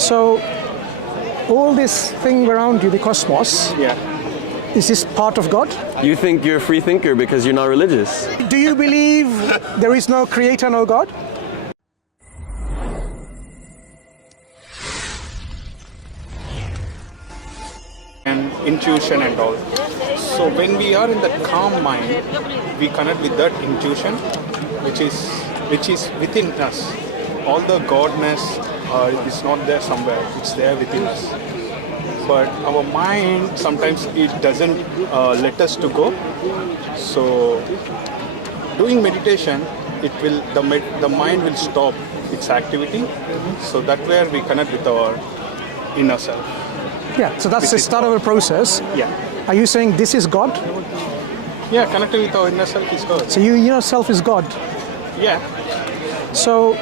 So, all this thing around you, the cosmos, is this part of God? You think you're a free thinker because you're not religious. Do you believe there is no creator, no God? And intuition and all. So when we are in that calm mind, we connect with that intuition, which is within us. All the godness is not there somewhere; it's there within us. But our mind sometimes it doesn't let us to go. So doing meditation, the mind will stop its activity. So that's where we connect with our inner self. Yeah, so that's the start of a process. Yeah. Are you saying this is God? Yeah, connecting with our inner self is God. So you yourself is God? Yeah. So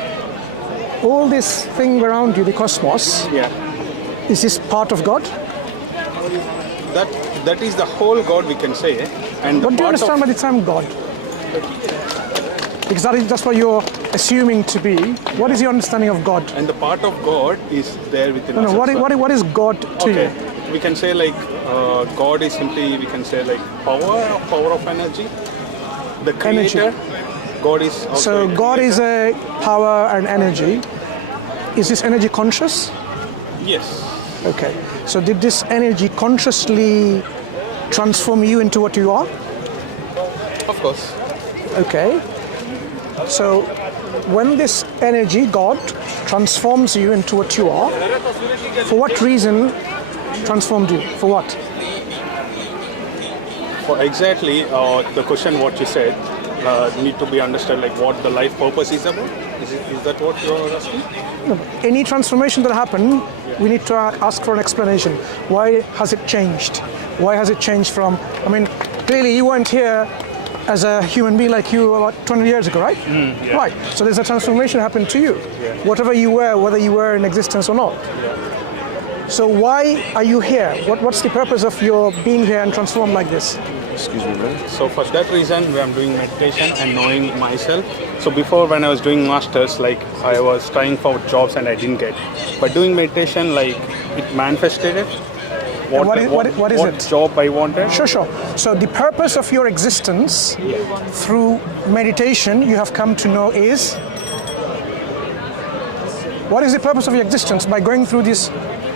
all this thing around you, the cosmos, is this part of God? That is the whole God, we can say. And what do you understand by the term God? Because that's what you're assuming to be. What is your understanding of God? And the part of God is there within us. No, what is God to you? We can say like God is simply, we can say like power of energy. The creator, God is also. So God is a power and energy. Is this energy conscious? Yes. Okay. So did this energy consciously transform you into what you are? Of course. Okay. So when this energy, God, transforms you into what you are, for what reason transformed you? For what? For exactly the question what you said need to be understood, like what the life purpose is about. Is that what you're asking? No, any transformation that happened, we need to ask for an explanation. Why has it changed? Why has it changed from, clearly you weren't here as a human being like you about 20 years ago, right? Right. So there's a transformation happened to you. Whatever you were, whether you were in existence or not. So why are you here? What's the purpose of your being here and transformed like this? Excuse me, brother. So for that reason, I'm doing meditation and knowing myself. So before, when I was doing masters, like I was trying for jobs and I didn't get. But doing meditation, like it manifested it. What is it? Job I wanted. Sure. So the purpose of your existence through meditation, you have come to know is? What is the purpose of your existence by going through this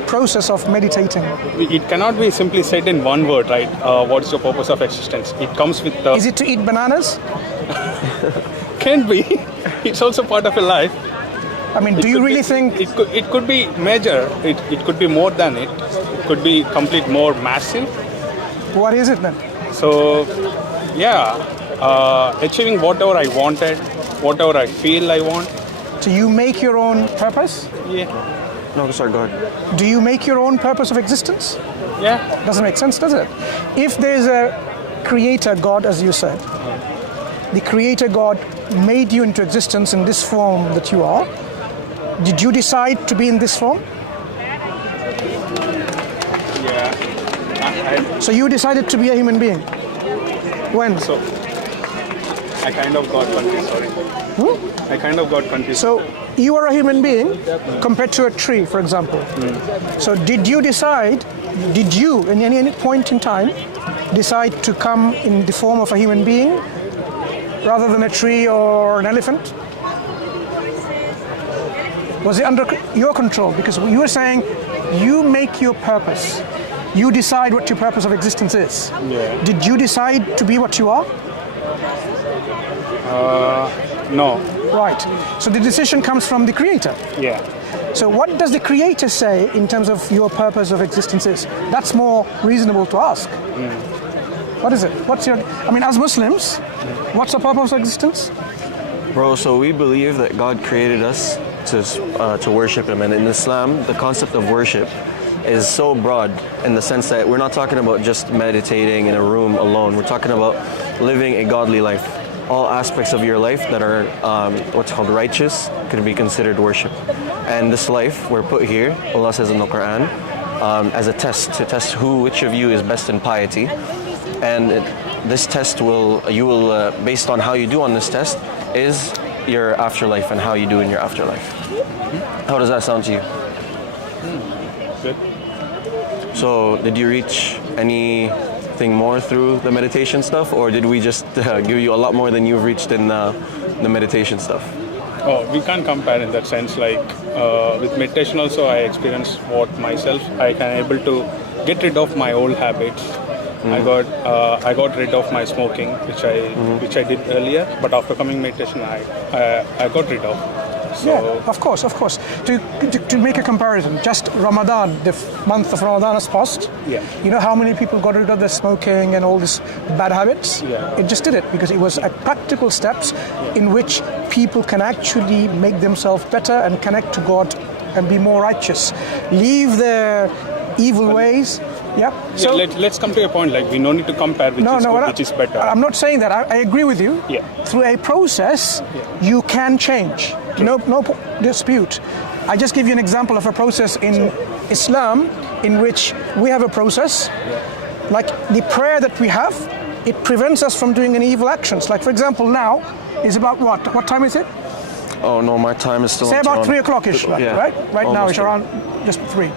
process of meditating? It cannot be simply said in one word, right? What is your purpose of existence? It comes with the... Is it to eat bananas? Can be. It's also part of a life. Do you really think... It could be major. It could be more than it. It could be complete more massive. What is it then? So, achieving whatever I wanted, whatever I feel I want. So you make your own purpose? Yeah. No, sorry, go ahead. Do you make your own purpose of existence? Yeah. Doesn't make sense, does it? If there's a creator God, as you said, the creator God made you into existence in this form that you are, did you decide to be in this form? Yeah. So you decided to be a human being? When? So, I kind of got confused, sorry. I kind of got confused. So, you are a human being compared to a tree, for example. So, did you, in any point in time, decide to come in the form of a human being rather than a tree or an elephant? Was it under your control? Because you were saying you make your purpose. You decide what your purpose of existence is. Yeah. Did you decide to be what you are? No. Right. So the decision comes from the creator. Yeah. So what does the creator say in terms of your purpose of existence is? That's more reasonable to ask. What is it? As Muslims, what's the purpose of existence? Bro, so we believe that God created us to worship Him, and in Islam, the concept of worship is so broad in the sense that we're not talking about just meditating in a room alone. We're talking about living a godly life. All aspects of your life that are what's called righteous can be considered worship. And this life, we're put here, Allah says in the Quran, as a test, to test which of you is best in piety. And this test based on how you do on this test, is your afterlife and how you do in your afterlife. How does that sound to you? Good. So, did you reach anything more through the meditation stuff, or did we just give you a lot more than you've reached in the meditation stuff? Oh, we can't compare in that sense. Like with meditation also, I experienced what myself. I can able to get rid of my old habits. I got rid of my smoking, which I did earlier. But after coming meditation, I got rid of. So, yeah, of course. To make a comparison, just Ramadan, the month of Ramadan has passed. Yeah. You know how many people got rid of the smoking and all these bad habits? Yeah. It just did it because it was a practical steps in which people can actually make themselves better and connect to God and be more righteous. Leave their evil ways. Yeah. So let's come to a point. Like we don't need to compare which is good, which is better. I'm not saying that. I agree with you. Yeah. Through a process, you can change. No dispute. I just give you an example of a process in Islam in which we have a process. Like the prayer that we have, it prevents us from doing any evil actions. Like for example, now is about what? What time is it? Oh no, my time is still. Say about 3 o'clock-ish, yeah, right? Right now it's around just 3.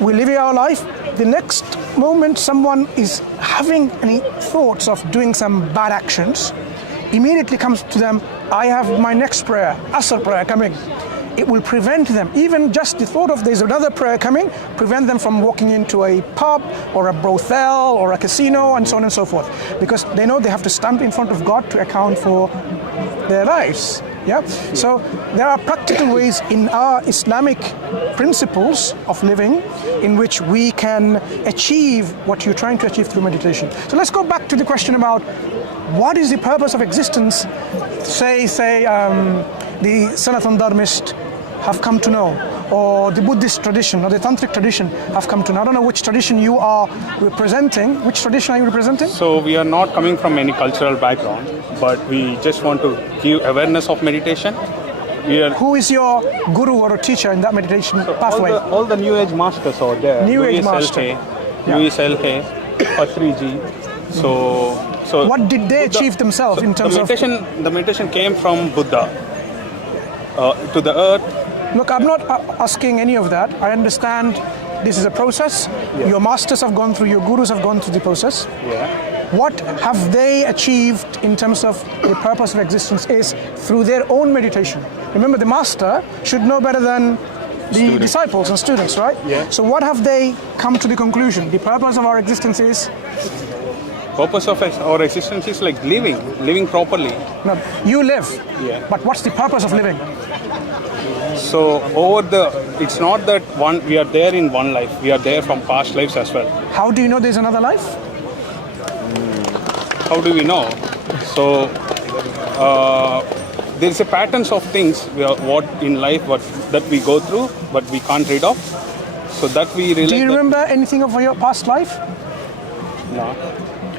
We live our life. The next moment someone is having any thoughts of doing some bad actions, immediately comes to them, I have my next prayer, Asr prayer coming. It will prevent them, even just the thought of there's another prayer coming, prevent them from walking into a pub or a brothel or a casino and so on and so forth. Because they know they have to stand in front of God to account for their lives. Yeah. So there are practical ways in our Islamic principles of living in which we can achieve what you're trying to achieve through meditation. So let's go back to the question about what is the purpose of existence. Say the Sanatan Dharmist have come to know, or the Buddhist tradition or the Tantric tradition have come to know. I don't know which tradition you are representing. Which tradition are you representing? So we are not coming from any cultural background, but we just want to give awareness of meditation. Who is your guru or a teacher in that meditation pathway? All the New Age masters are there. New Age master. Louis L.K., Patriji. So what did they achieve themselves in terms of... The meditation came from Buddha to the earth. Look, I'm not asking any of that. I understand this is a process. Yeah. Your masters have gone through, your gurus have gone through the process. Yeah. What have they achieved in terms of the purpose of existence is through their own meditation. Remember, the master should know better than the disciples and students, right? Yeah. So what have they come to the conclusion? The purpose of our existence is? Purpose of our existence is like living properly. No, you live. Yeah. But what's the purpose of living? So it's not that we are there in one life. We are there from past lives as well. How do you know there's another life? How do we know? So there's a patterns of things what in life that we go through, but we can't read off. So that we realize. Do you remember anything of your past life? No.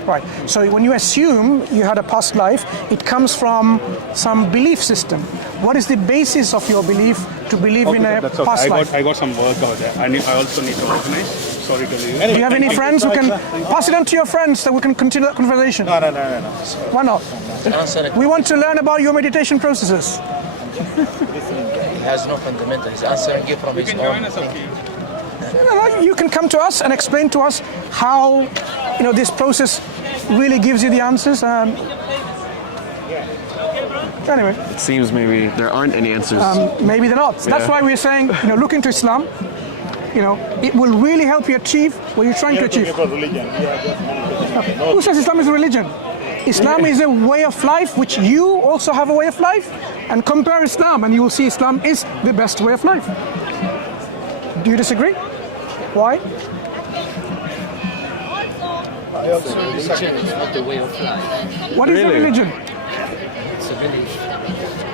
Right. So when you assume you had a past life, it comes from some belief system. What is the basis of your belief to believe in a past life? I got some work out there. I also need to organize. Sorry to leave. Do you have any friends who can pass it on to your friends so we can continue that conversation? No. Why not? We want to learn about your meditation processes. He has no fundamental. He's answering you from his own thinking. You can come to us and explain to us how this process really gives you the answers. Anyway, it seems maybe there aren't any answers. Maybe they're not. That's why we're saying, look into Islam. It will really help you achieve what you're trying to achieve. Who says Islam is a religion? Islam is a way of life, which you also have a way of life. And compare Islam, and you will see Islam is the best way of life. Do you disagree? Why? Religion is not the way of life. What is a religion? It's a belief.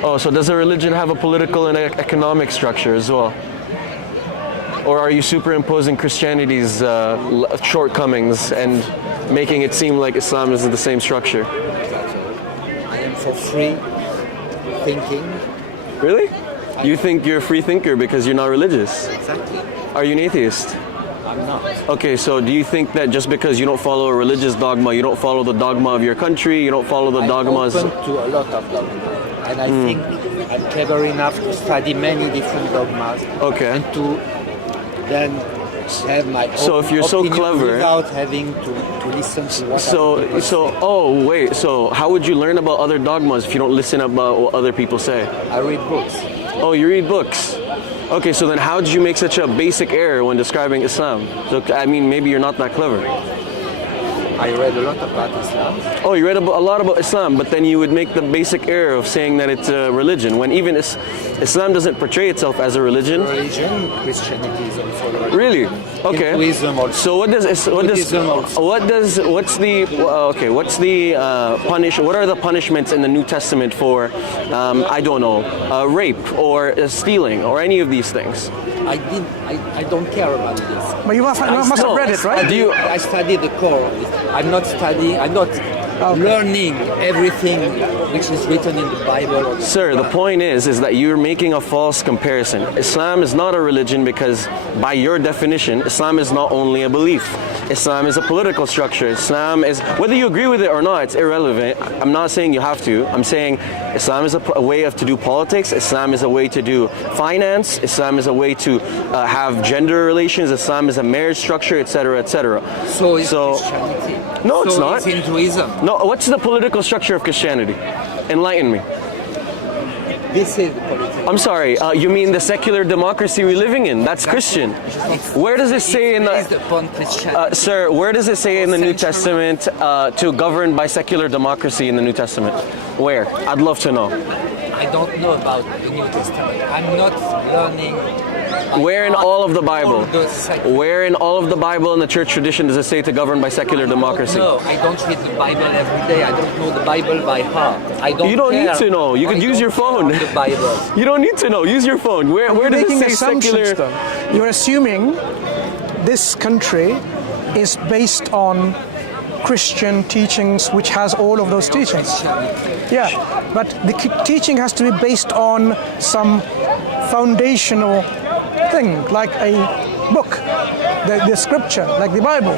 Oh, so does a religion have a political and economic structure as well? Or are you superimposing Christianity's shortcomings and making it seem like Islam is the same structure? I am for free thinking. Really? You think you're a free thinker because you're not religious? Exactly. Are you an atheist? I'm not. Okay, so do you think that just because you don't follow a religious dogma, you don't follow the dogma of your country, you don't follow the dogmas? I'm open to a lot of dogma. And I think I'm clever enough to study many different dogmas Okay. and to then have my own So if you're so opinion clever- without having to listen to what other people say. Oh wait, so how would you learn about other dogmas if you don't listen about what other people say? I read books. Oh, you read books. Okay, so then how did you make such a basic error when describing Islam? So, I mean, maybe you're not that clever. I read a lot about Islam. Oh, you read a lot about Islam, but then you would make the basic error of saying that it's a religion, when even Islam doesn't portray itself as a religion. Religion, Christianity is also a religion. Really? Okay. Hinduism also. So Buddhism also. what's the punish? What are the punishments in the New Testament for, I don't know, rape or stealing or any of these things? I don't care about this. But you must have read it, right? I studied the core of it. I'm not learning everything which is written in the Bible. Sir, the point is that you're making a false comparison. Islam is not a religion because, by your definition, Islam is not only a belief. Islam is a political structure. Islam is, whether you agree with it or not, it's irrelevant. I'm not saying you have to. I'm saying Islam is a way to do politics. Islam is a way to do finance. Islam is a way to have gender relations. Islam is a marriage structure, etc., etc. So is Christianity. No, it's not. It's Hinduism. No, what's the political structure of Christianity? Enlighten me. This is the politics. I'm sorry, you mean the secular democracy we're living in? That's Christian. Where does it say in Based the... upon Christianity. Sir, where does it say in the New Testament to govern by secular democracy in the New Testament? Where? I'd love to know. I don't know about the New Testament. I'm not learning. Where in all of the Bible? All the secular- Where in all of the Bible and the church tradition does it say to govern by secular democracy? No, I don't read the Bible every day. I don't know the Bible by heart. I don't. You don't care. need to know. You could I use don't your care phone. about the Bible. You don't need to know. Use your phone. Where You're does making it say assumptions, secular? though. You're assuming this country is based on Christian teachings, which has all of those teachings. Yeah, but the teaching has to be based on some foundational thing, like a book, the scripture, like the Bible.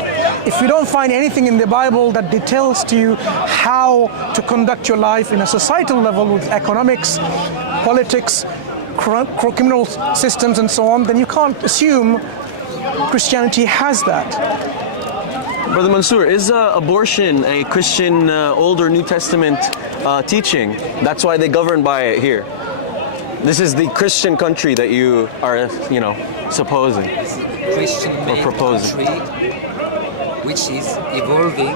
If you don't find anything in the Bible that details to you how to conduct your life in a societal level with economics, politics, criminal systems and so on, then you can't assume Christianity has that. Brother Mansur, is abortion a Christian Old or New Testament teaching? That's why they govern by it here. This is the Christian country that you are, supposing. Christian Or proposing. country, which is evolving.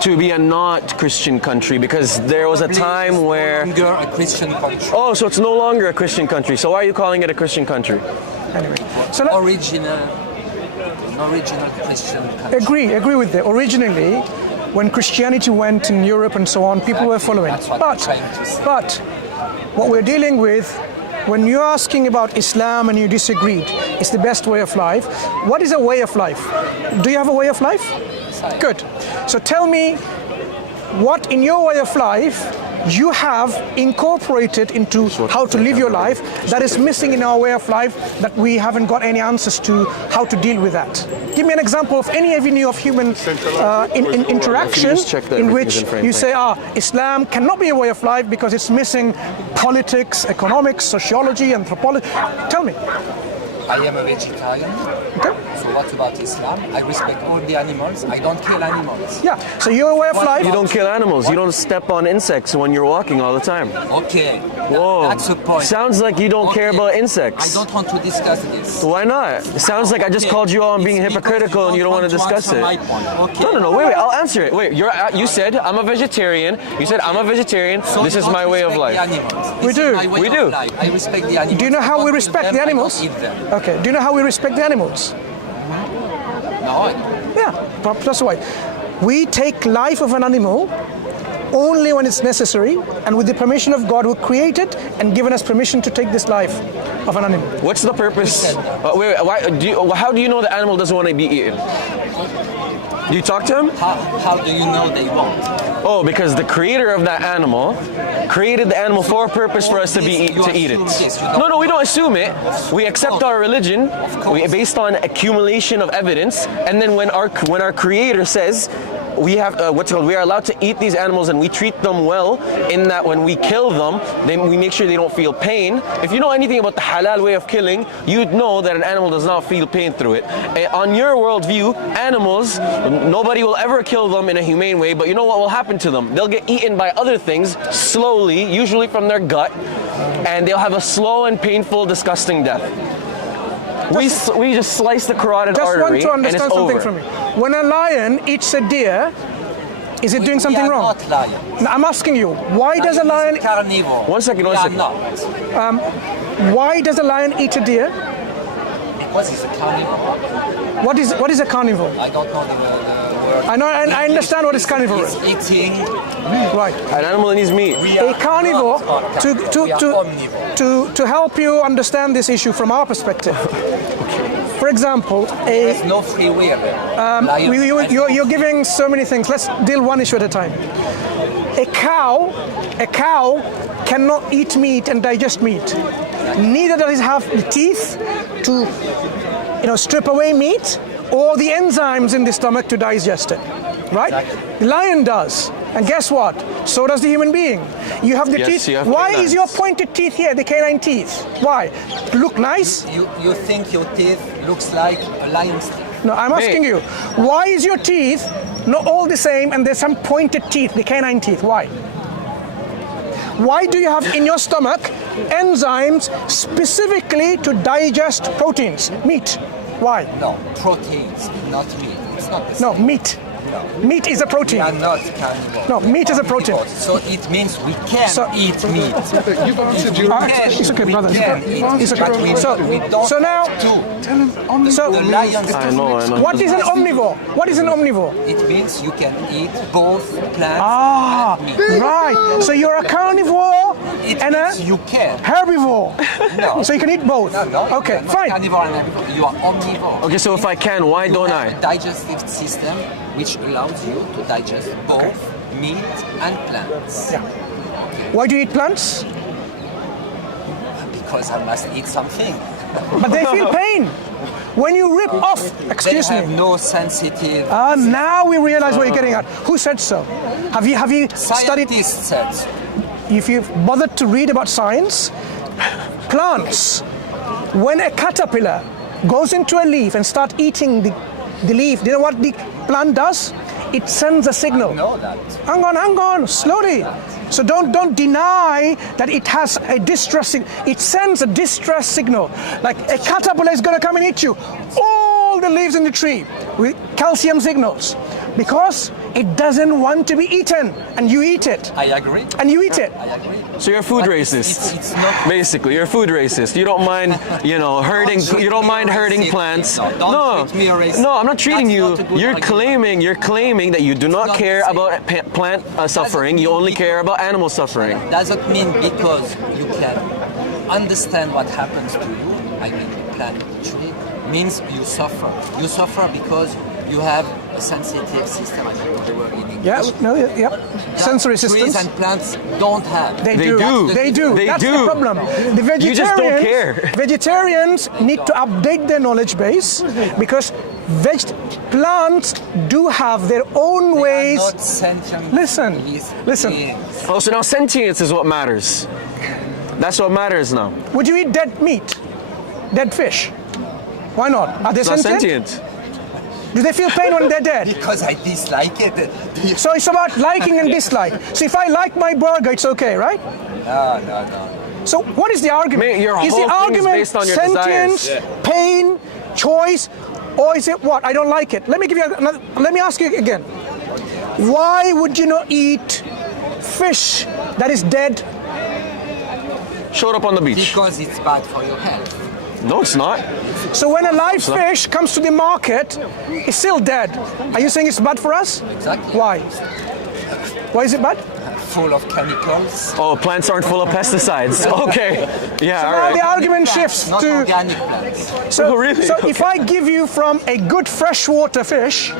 To be a not Christian country, because there was a time where... No longer a Christian country. Oh, so it's no longer a Christian country. So why are you calling it a Christian country? Anyway, so Original Christian country. agree with that. Originally, when Christianity went in Europe and so on, people were following. That's what I'm trying to say. But what we're dealing with, when you're asking about Islam and you disagreed, it's the best way of life. What is a way of life? Do you have a way of life? Good. So tell me what in your way of life you have incorporated into how to live your life that is missing in our way of life, that we haven't got any answers to how to deal with that. Give me an example of any avenue of human interaction in which you say, Islam cannot be a way of life because it's missing politics, economics, sociology, anthropology. Tell me. I am a vegetarian. Okay. So what about Islam? I respect all the animals. I don't kill animals. Yeah, so your way of life... You don't kill animals. You don't step on insects when you're walking all the time. Okay. Whoa. That's the point. Sounds like you don't care about I insects. don't want to discuss this. Why not? It sounds like I just called you on being It's hypocritical and you don't want to discuss answer it. my point. Okay. No, wait, I'll answer it. Wait, you said I'm a vegetarian. You said I'm a vegetarian. So This you is don't my way of respect life. the animals. We This do. is my way We of do. life. I respect the animals. Do you know how I we don't respect kill the them, animals? I don't eat them. Okay, do you know how we respect the animals? No, I don't. Yeah, that's why. We take life of an animal only when it's necessary and with the permission of God who created and given us permission to take this life of an animal. What's the purpose? How do you know the animal doesn't want to be eaten? Do you talk to him? How do you know they won't? Oh, because the creator of that animal created the animal for a purpose for us to eat it. No, we don't assume it. We accept our religion based on accumulation of evidence, and then when our creator says we have we are allowed to eat these animals, and we treat them well in that when we kill them, then we make sure they don't feel pain. If you know anything about the halal way of killing, you'd know that an animal does not feel pain through it. On your worldview, animals, nobody will ever kill them in a humane way, but you know what will happen to them? They'll get eaten by other things slowly, usually from their gut, and they'll have a slow and painful, disgusting death. We just slice the carotid artery and it's over. Just want to understand something from you. When a lion eats a deer, is it doing something wrong? Not lions. No, I'm asking you, why does a lion... Carnivore. One second. Not. Why does a lion eat a deer? Because it's a carnivore. What is a carnivore? I don't know the word. I understand what is carnivore. It's eating. Right. An animal needs meat. A carnivore, to help you understand this issue from our perspective. For example, There's no free will. you're giving so many things. Let's deal one issue at a time. A cow cannot eat meat and digest meat. Neither does it have the teeth to, strip away meat, or the enzymes in the stomach to digest it, right? Exactly. The lion does, and guess what? So does the human being. You have the teeth. You have Why canines. is your pointed teeth here, the canine teeth? Why? Look nice? You think your teeth looks like a lion's teeth. No, I'm asking you. Why is your teeth not all the same and there's some pointed teeth, the canine teeth? Why? Why do you have in your stomach enzymes specifically to digest proteins, meat? Why? No, proteins, not meat. It's not the same. No, meat. No. Meat is a protein. We are not carnivores. No, meat is a protein. So it means we can eat meat. You've answered your It's okay, brother. It's okay. But we don't So now, so the lions. I know. what is an omnivore? What is an omnivore? It means you can eat both plants and meat. Right. So you're a carnivore It and a means you can. herbivore. No. So you can eat both. No, Okay, you are not fine. carnivore and herbivore. You are omnivore. Okay, so if I can, why You don't have I? a digestive system which allows you to digest both meat and plants. Yeah. Why do you eat plants? Because I must eat something. But they feel pain. When you rip off, excuse They have me. no sensitive. Now we realize what you're getting at. Who said so? Have you studied? Scientists said so. If you've bothered to read about science, plants, when a caterpillar goes into a leaf and starts eating the leaf, do you know what the plant does? It sends a signal. Know that. Hang on, slowly. So don't deny that it has a distress signal. It sends a distress signal. Like a caterpillar is going to come and eat you. All the leaves in the tree with calcium signals. Because it doesn't want to be eaten, and you eat it. I agree. And you eat it. I agree. So you're a food But racist. it's not. Basically, you're a food racist. You don't mind, herding. You don't mind herding plants. No, don't treat me a racist. No, I'm not treating That's you. not a good You're argument. claiming that you do not not care the same. about plant suffering. You only care about animal suffering. Doesn't mean because you can understand what happens to you, I mean the plant, the tree, means you suffer. You suffer because you have a sensitive system, I don't know the word in English. Yes, no, yep. That Sensory trees systems. and plants don't have. They They do. do. They do. They That's do. the problem. The vegetarians, You just don't care. Vegetarians need to update their knowledge base because plants do have their own They are ways. not sentient Listen. beings. Oh, so now sentience is what matters. That's what matters now. Would you eat dead meat? Dead fish? Why not? Are they It's not sentient? sentient. Do they feel pain when they're dead? Because I dislike it. So it's about liking and dislike. So if I like my burger, it's okay, right? No. So what is the argument? Mate, your is whole the thing is argument based on your sentience, desires. pain, choice, or is it what? I don't like it. Let me ask you again. Why would you not eat fish that is dead? Showed up on the beach. Because it's bad for your health. No, it's not. So when a live not. fish comes to the market, it's still dead. Are you saying it's bad for us? Exactly. Why? Why is it bad? Full of chemicals. Oh, plants aren't full of pesticides. Okay. Yeah, all Now right. the argument Plants, shifts not to. organic plants. So, Oh, really? so if I give you from a good freshwater fish,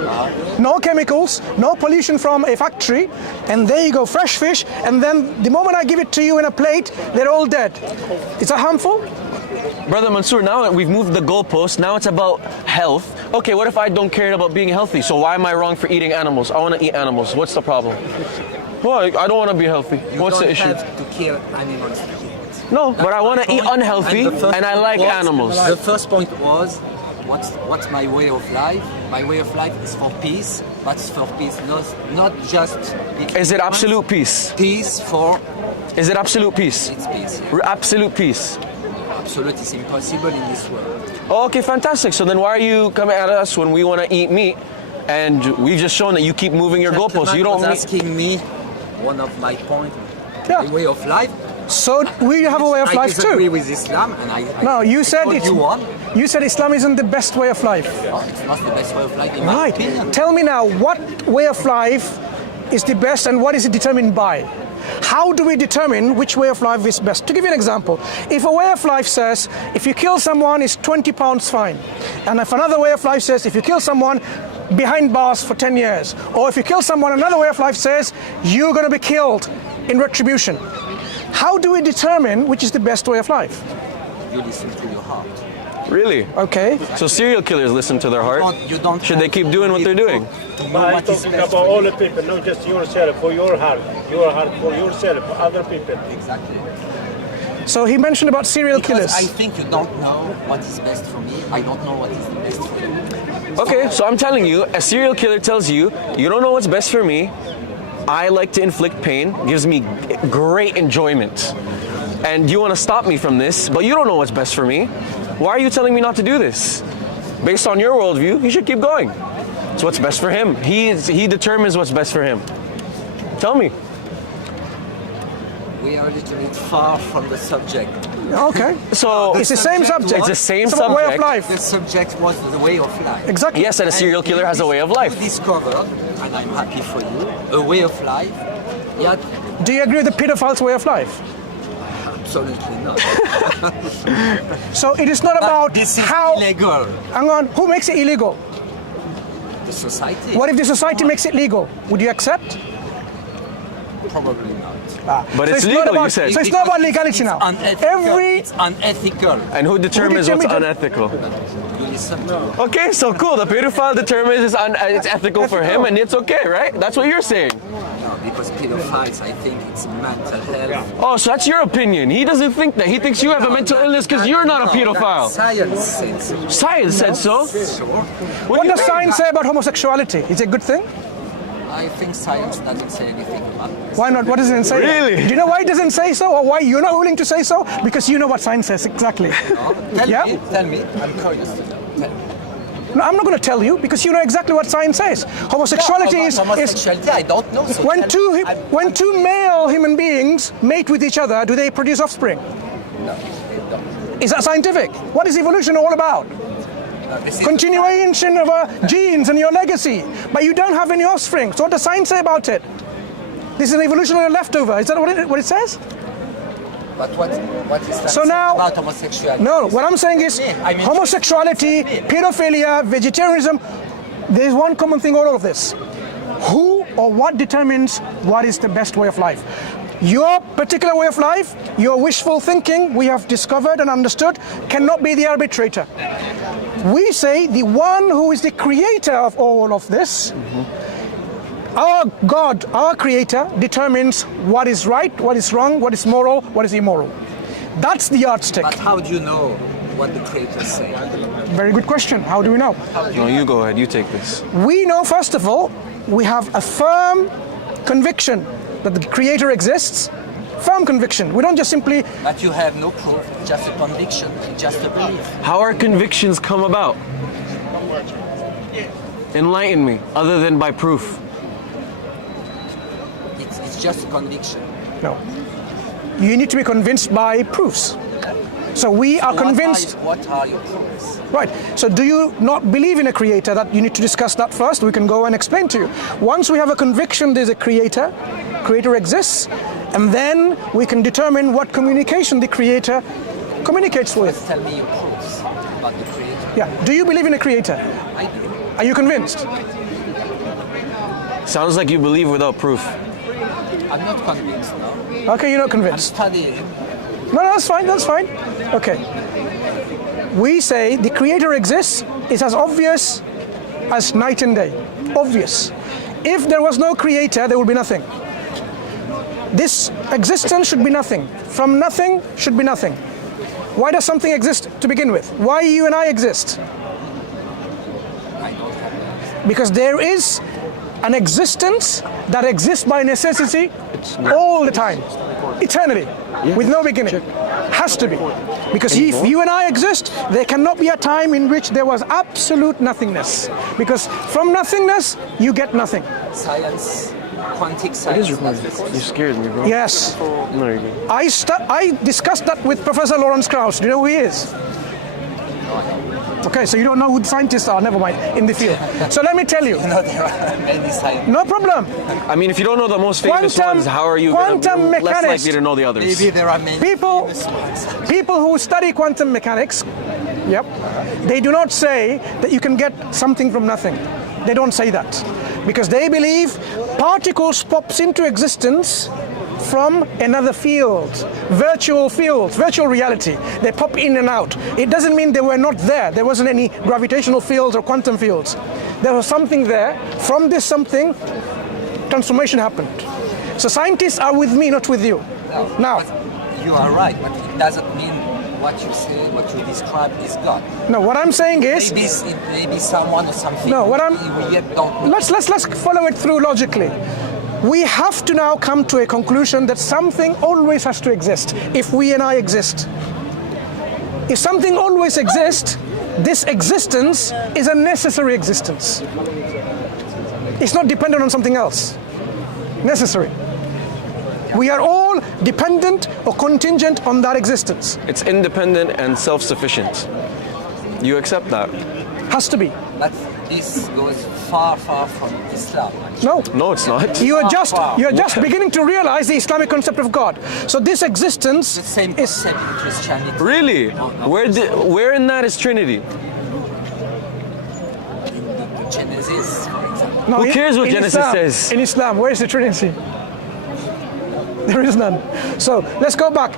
no chemicals, no pollution from a factory, and there you go, fresh fish, and then the moment I give it to you in a plate, they're all dead. Is that harmful? Brother Mansur, now that we've moved the goalpost, now it's about health. Okay, what if I don't care about being healthy? So why am I wrong for eating animals? I want to eat animals. What's the problem? Well, I don't want to be healthy. What's the issue? You don't have to kill animals to eat. No, but I want to eat unhealthy and I like animals. The first point was, what's my way of life? My way of life is for peace. That's for peace, not just... Is it absolute peace? Peace for... Is it absolute peace? It's peace. Yeah. Absolute peace. Absolute is impossible in this world. Oh, okay, fantastic. So then why are you coming at us when we want to eat meat? And we've just shown that you keep moving your goalposts. You don't was asking me one of my points, Yeah. the way of life. So we have a way of life I disagree too. with Islam, and I No, you said told it's, you one. you said Islam isn't the best way of life. No, it's not the best way of life in my Right. opinion. Tell me now, what way of life is the best and what is it determined by? How do we determine which way of life is best? To give you an example, if a way of life says if you kill someone it's 20 pounds fine, and if another way of life says if you kill someone behind bars for 10 years, or if you kill someone, another way of life says you're going to be killed in retribution. How do we determine which is the best way of life? You listen to your heart. Really? Okay. So serial killers listen to their heart? You don't Should they keep doing what they're doing? To know But I'm what is talking best about for all you. the people, not just yourself, for your heart for yourself, for other people. Exactly. So he mentioned about serial Because killers. I think you don't know what is best for me. I don't know what is the best for you. Okay, so I'm telling you, a serial killer tells you, you don't know what's best for me. I like to inflict pain, gives me great enjoyment. And you want to stop me from this, but you don't know what's best for me. Why are you telling me not to do this? Based on your worldview, he should keep going. It's what's best for him. He determines what's best for him. Tell me. We are a little bit far from the subject. Okay. So It's the same subject. It's the same It's about way of subject. life. The subject was the way of life. Exactly. Yes, that a serial killer has a way of life. You discovered, and I'm happy for you, a way of life. Yet, Do you agree with the pedophile's way of life? absolutely not. So it is not But about this is how. illegal. Hang on. Who makes it illegal? The society. What if the society makes it legal? Would you accept? Probably not. But So it's not legal, about, you said. So it's not about legality now. It's unethical. And who determines what's determines- unethical? You listen to me. Okay, so cool. The pedophile determines it's ethical for him, and it's okay, right? That's what you're saying. No, because pedophiles, I think it's mental health. Oh, so that's your opinion. He doesn't think that. He thinks you have a mental illness because you're not a pedophile. Science says so. Science said so. Sure. What does science say about homosexuality? Is it a good thing? I think science doesn't say anything about this. Why not? What does it say? Really? Do you know why it doesn't say so, or why you're not willing to say so? Because you know what science says exactly. Yeah? Tell me. I'm curious to know. Tell me. No, I'm not going to tell you because you know exactly what science says. Homosexuality is homosexuality. I don't know. So when tell me. when two male human beings mate with each other, do they produce offspring? No. Is that scientific? What is evolution all about? This is Continuation of genes and your legacy, but you don't have any offspring. So what does science say about it? This is an evolutionary leftover. Is that what it says? But what is that So now- about homosexuality? No, what I'm saying is I mean- homosexuality, pedophilia, vegetarianism, there's one common thing all of this. Who or what determines what is the best way of life? Your particular way of life, your wishful thinking, we have discovered and understood, cannot be the arbitrator. We say the one who is the creator of all of this, our God, our creator, determines what is right, what is wrong, what is moral, what is immoral. That's the yardstick. But how do you know what the creators say? Very good question. How do we know? No, you go ahead. You take this. We know, first of all, we have a firm conviction that the creator exists. Firm conviction. We don't just simply. But you have no proof, just a conviction, just a belief. How are convictions come about? Enlighten me, other than by proof. It's just a conviction. No. You need to be convinced by proofs. So we are convinced. What are your proofs? Right. So do you not believe in a creator? That you need to discuss that first. We can go and explain to you. Once we have a conviction there's a creator exists, and then we can determine what communication the creator communicates with. Tell me your proofs about the creator. Yeah. Do you believe in a creator? I do. Are you convinced? Sounds like you believe without proof. I'm not convinced now. Okay, you're not I'm convinced. studying. No, that's fine. That's fine. Okay. We say the creator exists is as obvious as night and day. Obvious. If there was no creator, there would be nothing. This existence should be nothing. From nothing should be nothing. Why does something exist to begin with? Why you and I exist? Because there is an existence that exists by necessity all the time, eternally, with no beginning. Has to be. Because if you and I exist, there cannot be a time in which there was absolute nothingness. Because from nothingness, you get nothing. Science, quantic science. You scared me, bro. Yes. No, you're good. I discussed that with Professor Lawrence Krauss. Do you know who he is? Okay, so you don't know who the scientists are, never mind, in the field. So let me tell you. No, there are many scientists. No problem. I mean, if you don't know the most famous Quantum- ones, how are you quantum less mechanics. likely to know the others? Maybe there are many People who study quantum mechanics, yep, they do not say that you can get something from nothing. They don't say that. Because they believe particles pops into existence from another field, virtual fields, virtual reality. They pop in and out. It doesn't mean they were not there. There wasn't any gravitational fields or quantum fields. There was something there. From this something, transformation happened. So scientists are with me, not with you. Now, you are right, but it doesn't mean what you say, what you describe is God. no, what I'm saying is, Maybe someone or something. No, what we yet don't know. let's follow it through logically. We have to now come to a conclusion that something always has to exist if we and I exist. If something always exists, this existence is a necessary existence. It's not dependent on something else. Necessary. We are all dependent or contingent on that existence. It's independent and self-sufficient. You accept that? Has to be. But this goes far, far from Islam. No. No, it's not. You are just beginning to realize the Islamic concept of God. So this existence The same is concept in Christianity. Really? No. Where in that is Trinity? In Genesis, for example. no, Who cares what in Genesis Islam, says? In Islam, where is the Trinity? There is none. So let's go back.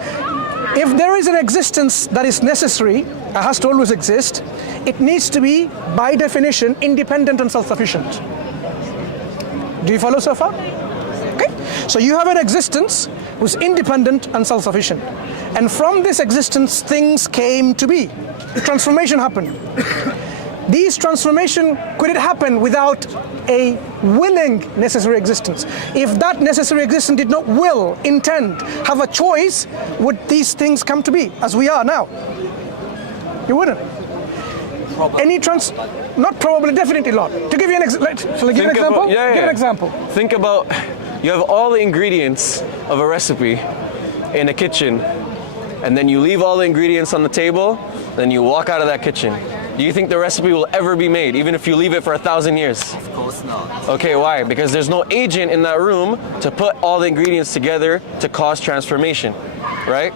If there is an existence that is necessary, it has to always exist, it needs to be, by definition, independent and self-sufficient. Do you follow so far? Okay. So you have an existence who's independent and self-sufficient. And from this existence, things came to be. Transformation happened. These transformation, could it happen without a willing necessary existence? If that necessary existence did not will, intend, have a choice, would these things come to be as we are now? You wouldn't. Probably. Not probably, definitely not. To give you an shall I give an example? Give an example. Think about, you have all the ingredients of a recipe in a kitchen, and then you leave all the ingredients on the table, then you walk out of that kitchen. Do you think the recipe will ever be made, even if you leave it for 1,000 years? Of course not. Okay, why? Because there's no agent in that room to put all the ingredients together to cause transformation, right?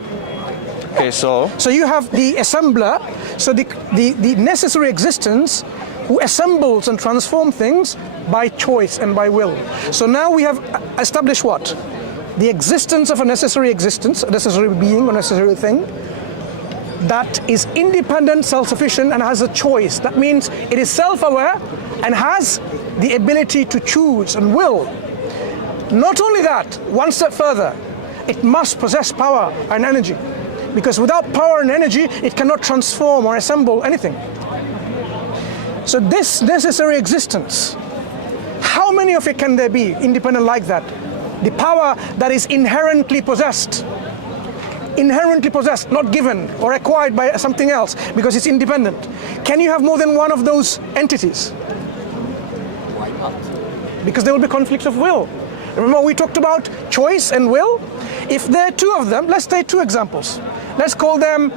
Okay, so you have the assembler, so the necessary existence who assembles and transforms things by choice and by will. So now we have established what? The existence of a necessary existence, a necessary being, a necessary thing, that is independent, self-sufficient, and has a choice. That means it is self-aware and has the ability to choose and will. Not only that, one step further, it must possess power and energy. Because without power and energy, it cannot transform or assemble anything. So this necessary existence, how many of it can there be independent like that? The power that is inherently possessed, not given or acquired by something else because it's independent. Can you have more than one of those entities? Why not? Because there will be conflicts of will. Remember we talked about choice and will? If there are two of them, let's take two examples. Let's call them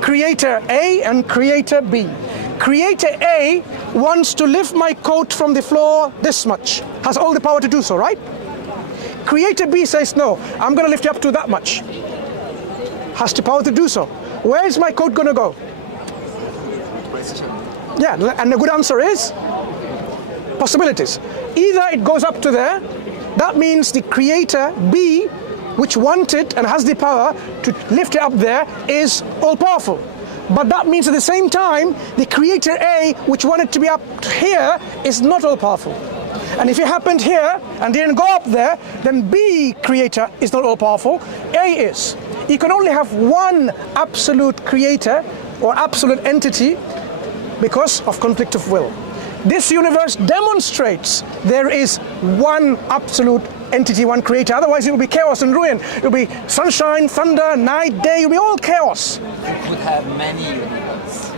Creator A and Creator B. Creator A wants to lift my coat from the floor this much. Has all the power to do so, right? Creator B says, no, I'm going to lift you up to that much. Has the power to do so. Where is my coat going to go? Yeah, and the good answer is possibilities. Either it goes up to there, that means the Creator B, which wanted and has the power to lift it up there, is all-powerful. But that means at the same time, the creator A, which wanted to be up here, is not all powerful. And if it happened here and didn't go up there, then B, creator, is not all powerful, A is. You can only have one absolute creator or absolute entity because of conflict of will. This universe demonstrates there is one absolute entity, one creator. Otherwise it will be chaos and ruin. It will be sunshine, thunder, night, day. It will be all chaos. You could have many universes.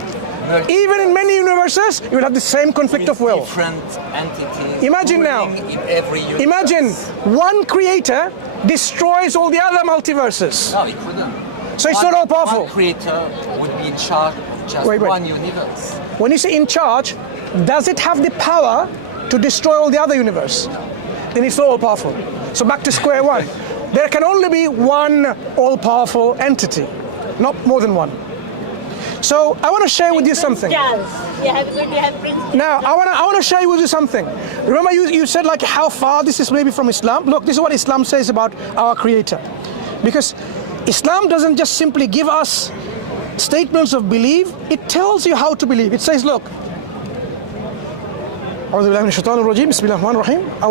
Even in many universes, you will have the same conflict of will. Different entities. Imagine now. In every universe. Imagine one creator destroys all the other multiverses. No, it couldn't. So it's not all powerful. One creator would be in charge of just one universe. When you say in charge, does it have the power to destroy all the other universe? Then it's not all powerful. So back to square one. There can only be one all-powerful entity, not more than one. So I want to share with you something. Now I want to share with you something. Remember you said like how far this is maybe from Islam? Look, this is what Islam says about our creator. Because Islam doesn't just simply give us statements of belief, it tells you how to believe. It says, look, I will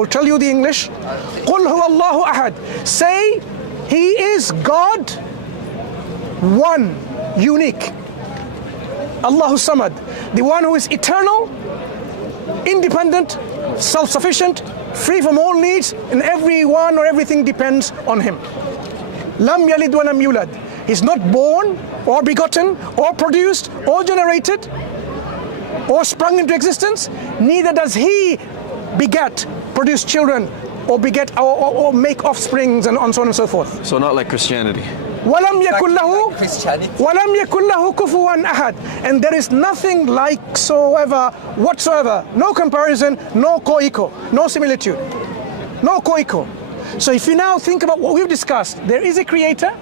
tell you the English. قُلْ هُوَ اللَّهُ أَحَدٌ. Say, He is God, one, unique. Allahu Samad, the one who is eternal, independent, self-sufficient, free from all needs, and everyone or everything depends on Him. Lam yalid wa lam yulad. He's not born or begotten or produced or generated or sprung into existence. Neither does He beget, produce children, or beget or make offsprings and so on and so forth. So not like Christianity. وَلَمْ يَكُنْ Christianity. لَهُ كُفُوًا أَحَدٌ. And there is nothing like whatsoever. No comparison, no co-equal, no similitude, no co-equal. So if you now think about what we've discussed, there is a creator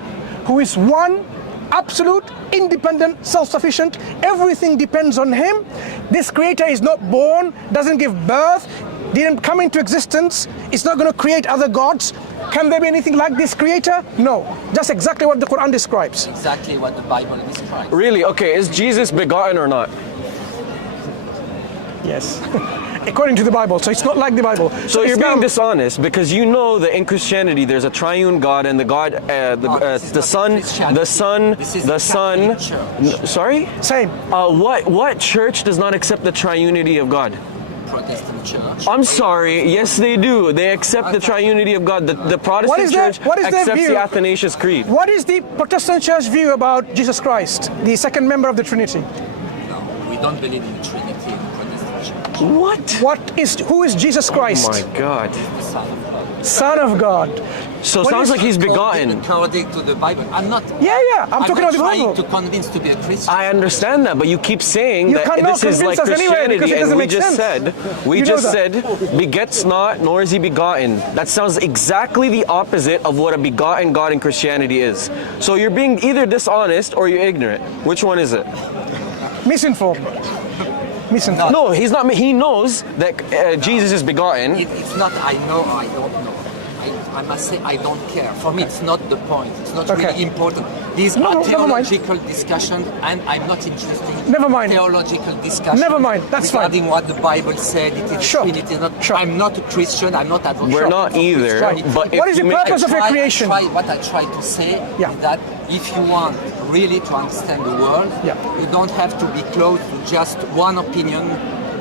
who is one, absolute, independent, self-sufficient. Everything depends on Him. This creator is not born, doesn't give birth, didn't come into existence. It's not going to create other gods. Can there be anything like this creator? No. Just exactly what the Quran describes. Exactly what the Bible describes. Really? Okay, is Jesus begotten or not? Yes. According to the Bible. So it's not like the Bible. So you're being dishonest because you know that in Christianity there's a triune God and the God, the Son. Sorry? Same. What church does not accept the triunity of God? Protestant church. I'm sorry. Yes, they do. They accept the triunity of God. The Protestant church accepts the Athanasius Creed. What is the Protestant church view about Jesus Christ, the second member of the Trinity? No, we don't believe in the Trinity in the Protestant church. Who is Jesus Christ? Oh my God. The Son of God. Son of God. So it sounds like He's begotten. According to the Bible. I'm not. I'm talking about the Bible. I'm trying to convince to be a Christian. I understand that, but you keep saying that this is like Christianity, and we just said begets not, nor is He begotten. That sounds exactly the opposite of what a begotten God in Christianity is. So you're being either dishonest or you're ignorant. Which one is it? Misinformed. No, he's not. He knows that Jesus is begotten. It's not I know or I don't know. I must say I don't care. For me, it's not the point. It's not really important. These are theological discussions, and I'm not interested in theological discussions. Never mind. That's regarding fine. what the Bible said. It is Trinity. I'm not a Christian. I'm not advocating. We're not either. But what is the purpose of your creation? What I try to say is that if you want really to understand the world, you don't have to be close to just one opinion.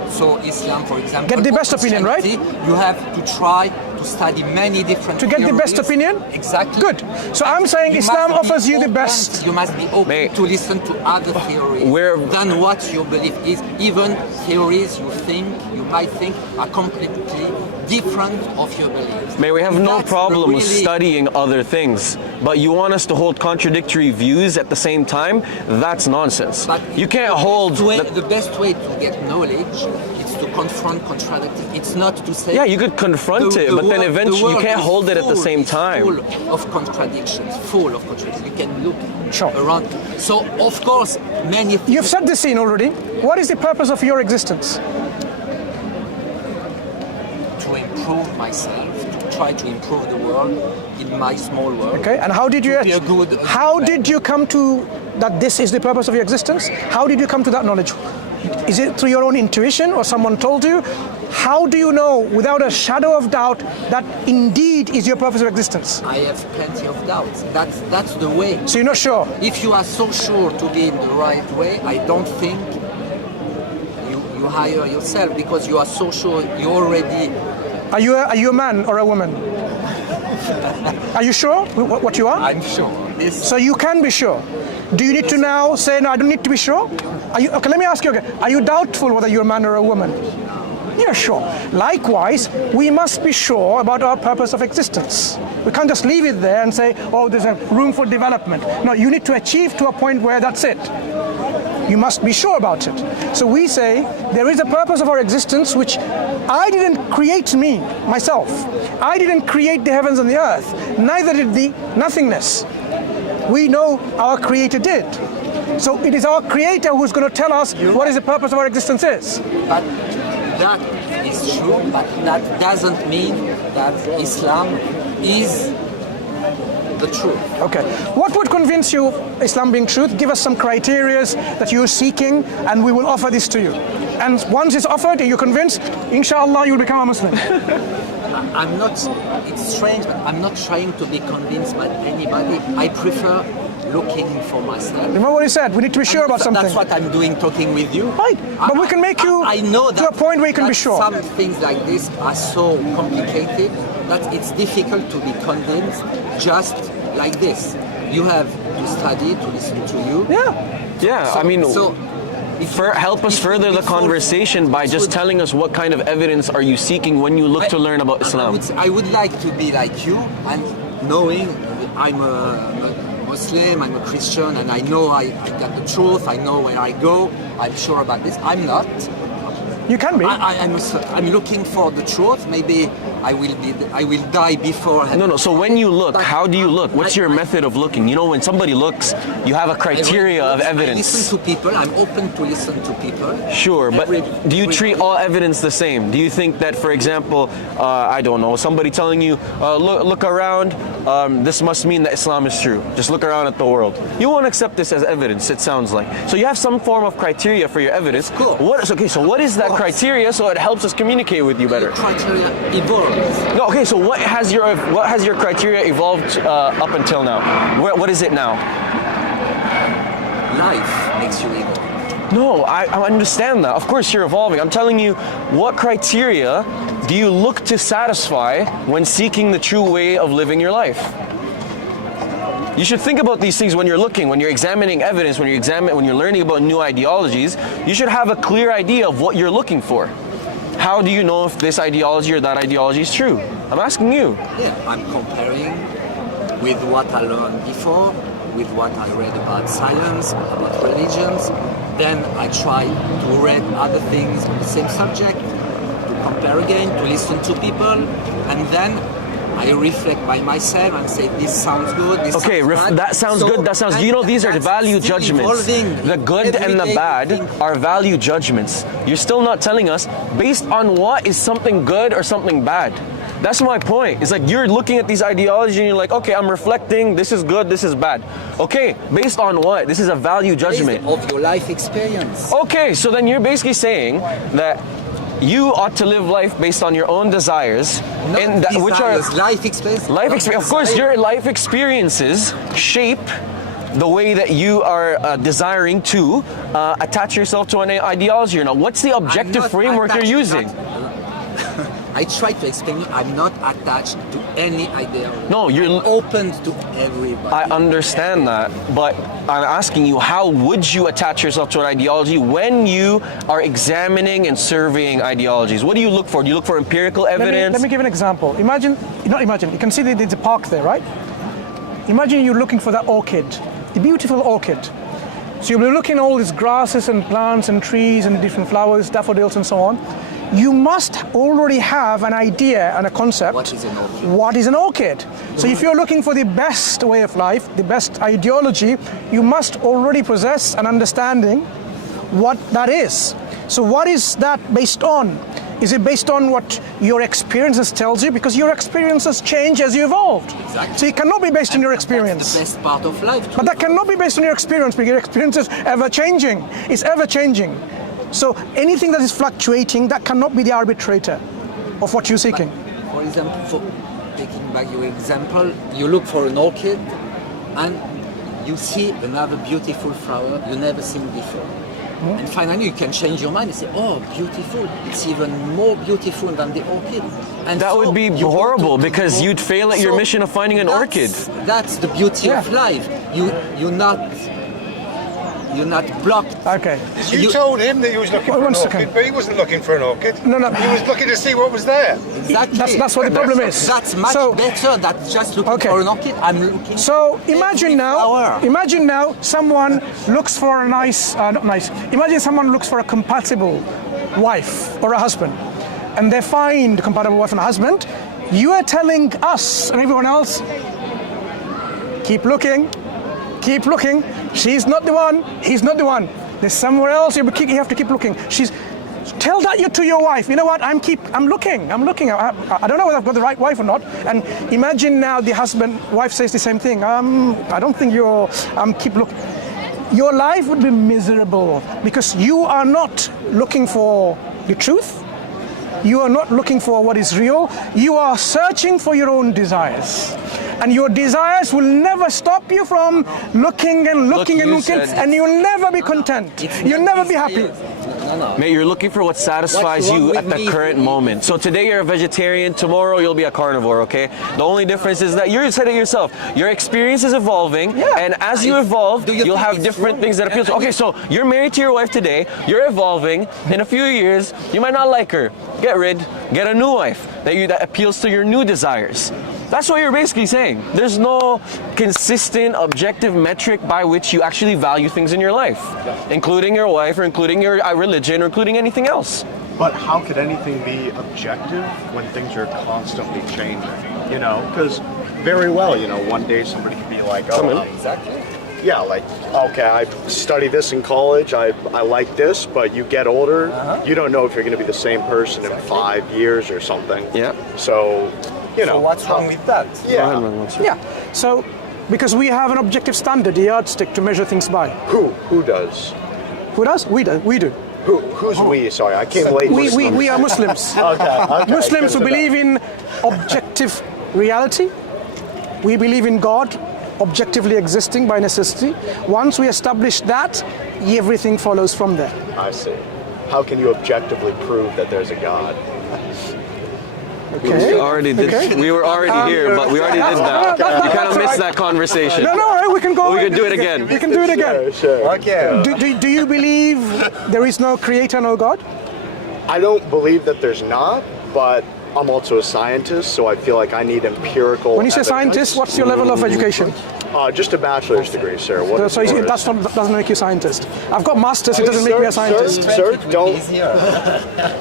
So Islam, for example, get the best opinion, right? You have to try to study many different to get the best opinion. Exactly. Good. So I'm saying Islam offers you the best. You must be open to listen to other theories than what your belief is. Even theories you might think are completely different of your beliefs. We have no problem with studying other things, but you want us to hold contradictory views at the same time? That's nonsense. But you can't hold... The best way to get knowledge is to confront contradicting. It's not to say... Yeah, you could confront it, but then eventually you can't hold it at the same time. Full of contradictions. You can look around. So, of course, many... You've set the scene already. What is the purpose of your existence? To improve myself, to try to improve the world in my small world. Okay, and how did you To be a good- how did you come to that this is the purpose of your existence? How did you come to that knowledge? Is it through your own intuition or someone told you? How do you know without a shadow of doubt that indeed is your purpose of existence? I have plenty of doubts. That's the way. So you're not sure? If you are so sure to be in the right way, I don't think you hire yourself, because you are so sure you already. Are you a man or a woman? Are you sure what you are? I'm sure. So you can be sure. Do you need to now say, no, I don't need to be sure? Okay, let me ask you again. Are you doubtful whether you're a man or a woman? Yeah, sure. Likewise, we must be sure about our purpose of existence. We can't just leave it there and say, oh, there's a room for development. No, you need to achieve to a point where that's it. You must be sure about it. So we say there is a purpose of our existence which I didn't create myself. I didn't create the heavens and the earth. Neither did the nothingness. We know our Creator did. So it is our Creator who's going to tell us what is the purpose of our existence is. But that is true, but that doesn't mean that Islam is the truth. Okay. What would convince you Islam being truth? Give us some criteria that you're seeking and we will offer this to you. And once it's offered and you're convinced, inshallah, you'll become a Muslim. I'm not, it's strange, but I'm not trying to be convinced by anybody. I prefer looking for myself. Remember what he said, we need to be sure about something. That's what I'm doing, talking with you. Right, but we can make you I know to a point where you can be sure. Some things like this are so complicated that it's difficult to be convinced just like this. You have to study, to listen to you. Yeah, I mean, So help us further the conversation by just telling us what kind of evidence are you seeking when you look to learn about Islam. I would like to be like you, and knowing I'm a Muslim, I'm a Christian, and I know I got the truth, I know where I go, I'm sure about this. I'm not. You can be. I'm looking for the truth. Maybe I will die before. No. So when you look, how do you look? What's your method of looking? You know, when somebody looks, you have a criteria of evidence. I listen to people. I'm open to listen to people. Sure, but do you treat all evidence the same? Do you think that, for example, I don't know, somebody telling you, look around, this must mean that Islam is true. Just look around at the world. You won't accept this as evidence, it sounds like. So you have some form of criteria for your evidence. Cool. So what is that criteria so it helps us communicate with you better? Criteria evolves. No, okay, so what has your criteria evolved up until now? What is it now? Life makes you evolve. No, I understand that. Of course you're evolving. I'm telling you, what criteria do you look to satisfy when seeking the true way of living your life? You should think about these things when you're looking, when you're examining evidence, when you're learning about new ideologies. You should have a clear idea of what you're looking for. How do you know if this ideology or that ideology is true? I'm asking you. Yeah, I'm comparing with what I learned before, with what I read about science, about religions. Then I try to read other things on the same subject, to compare again, to listen to people, and then I reflect by myself and say, this sounds good, this okay, sounds bad. That sounds good, that sounds... You know, these are value judgments. The good and the bad are value judgments. You're still not telling us, based on what is something good or something bad. That's my point. It's like you're looking at these ideologies and you're like, okay, I'm reflecting, this is good, this is bad. Okay, based on what? This is a value judgment. Based of your life experience. Okay, so then you're basically saying that you ought to live life based on your own desires, which are life experience. Life experience. Of course, your life experiences shape the way that you are desiring to attach yourself to an ideology or not. What's the objective framework you're using? I try to explain. I'm not attached to any ideology. No, you're open to everybody. I understand that, but I'm asking you, how would you attach yourself to an ideology when you are examining and surveying ideologies? What do you look for? Do you look for empirical evidence? Let me give an example. You can see that there's a park there, right? Imagine you're looking for that orchid, the beautiful orchid. So you'll be looking at all these grasses and plants and trees and different flowers, daffodils and so on. You must already have an idea and a concept. What is an orchid? What is an orchid? So if you're looking for the best way of life, the best ideology, you must already possess an understanding what that is. So what is that based on? Is it based on what your experiences tells you? Because your experiences change as you evolved. Exactly. So it cannot be based on your That's experience. the best part of life. But that cannot be based on your experience, because your experience is ever changing. It's ever changing. So anything that is fluctuating, that cannot be the arbitrator of what you're seeking. For example, taking back your example, you look for an orchid and you see another beautiful flower you never seen before. And finally you can change your mind and say, oh, beautiful, it's even more beautiful than the orchid. And That so would be you go horrible to because you'd fail at your mission of finding an orchid. That's the beauty of life. You're not blocked. Okay. You told him that he was looking for an one orchid, second. but he wasn't looking for an orchid. No. He was looking to see what was there. Exactly. That's what the problem is. That's much So- better than just looking Okay. for an orchid. I'm looking. So imagine flower. now someone looks for a imagine someone looks for a compatible wife or a husband, and they find a compatible wife and a husband. You are telling us and everyone else, keep looking, she's not the one, he's not the one. There's somewhere else, you have to keep looking. Tell that to your wife. You know what? I'm looking. I don't know whether I've got the right wife or not. And imagine now the wife says the same thing. I don't think keep looking. Your life would be miserable because you are not looking for the truth. You are not looking for what is real. You are searching for your own desires. And your desires will never stop you from looking and looking and looking, and you'll never be content. You'll never be happy. Mate, you're looking for what satisfies What's wrong you with at the me? current moment. So today you're a vegetarian, tomorrow you'll be a carnivore, okay? The only difference is that you said it yourself. Your experience is evolving, and as you evolve, Do you you'll think have it's different wrong? things that appeal to. Okay, so you're married to your wife today, you're evolving. In a few years, you might not like her. Get a new wife that appeals to your new desires. That's what you're basically saying. There's no consistent, objective metric by which you actually value things in your life, including your wife or including your religion or including anything else. But how could anything be objective when things are constantly changing? You know, because very well, one day somebody could be like, oh, Exactly. yeah, like, okay, I studied this in college, I like this, but you get older, you don't know if you're going to be the same person in 5 years or something. Yeah. So, So what's wrong with that? yeah. Yeah. So, because we have an objective standard, the yardstick to measure things by. Who does? Who does? We do. We do. Who's we? Sorry, I came late. We are Muslims. Okay. Muslims who believe in objective reality. We believe in God objectively existing by necessity. Once we establish that, everything follows from there. I see. How can you objectively prove that there's a God? Okay. We were already here, but we already did that. You kind of missed that conversation. No, we can go. But we can do it again. We can do it again. Sure. Okay. Do you believe there is no creator, no God? I don't believe that there's not, but I'm also a scientist, so I feel like I need empirical When you say evidence. scientist, what's your level of education? Just a bachelor's degree, sir. What is So yours? that doesn't make you a scientist. I've got masters, it doesn't make me a scientist. Sir, don't.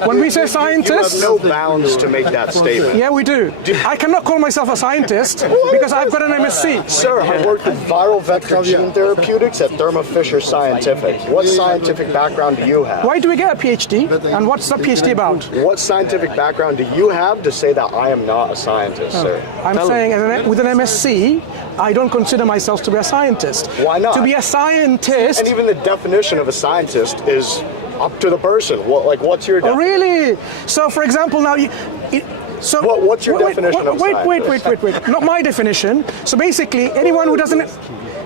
When we say You have scientist, no bounds to make that statement. yeah, we do. I cannot call myself a scientist because I've got an MSc. Sir, I work with viral vector gene therapeutics at Thermo Fisher Scientific. What scientific background do you have? Why do we get a PhD? And what's that PhD about? What scientific background do you have to say that I am not a scientist, sir? I'm saying with an MSc, I don't consider myself to be a scientist. Why not? To be a scientist. And even the definition of a scientist is up to the person. What's your Oh, definition? really? So, for example, now What's your definition of wait. Not my definition. So basically, anyone who doesn't.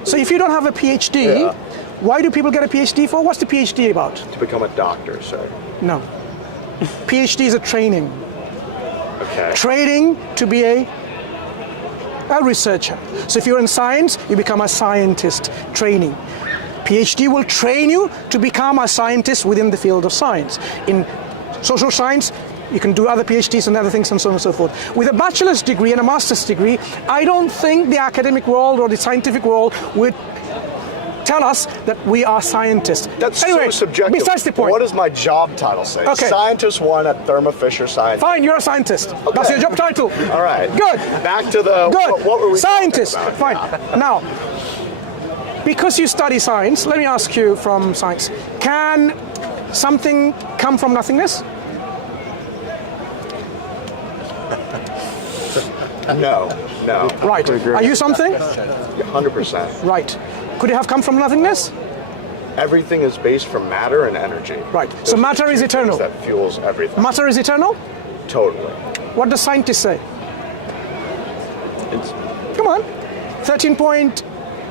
So if you don't have a PhD, why do people get a PhD for? What's the PhD about? To become a doctor, sir. No. PhD is a training. Okay. Training to be a researcher. So if you're in science, you become a scientist. Training. PhD will train you to become a scientist within the field of science. In social science, you can do other PhDs and other things and so on and so forth. With a bachelor's degree and a master's degree, I don't think the academic world or the scientific world would tell us that we are scientists. That's anyway, so subjective. Besides the point. What does my job title say? Okay. Scientist 1 at Thermo Fisher Scientific. Fine, you're a scientist. That's your job title. All right. Good. Back to the... Good. What were we Scientist. talking Fine. about? Now, because you study science, let me ask you from science, can something come from nothingness? No. Right. Are you something? 100%. Right. Could it have come from nothingness? Everything is based from matter and energy. Right. So matter is eternal. That fuels everything. Matter is eternal? Totally. What do scientists say? Come on. 13.6,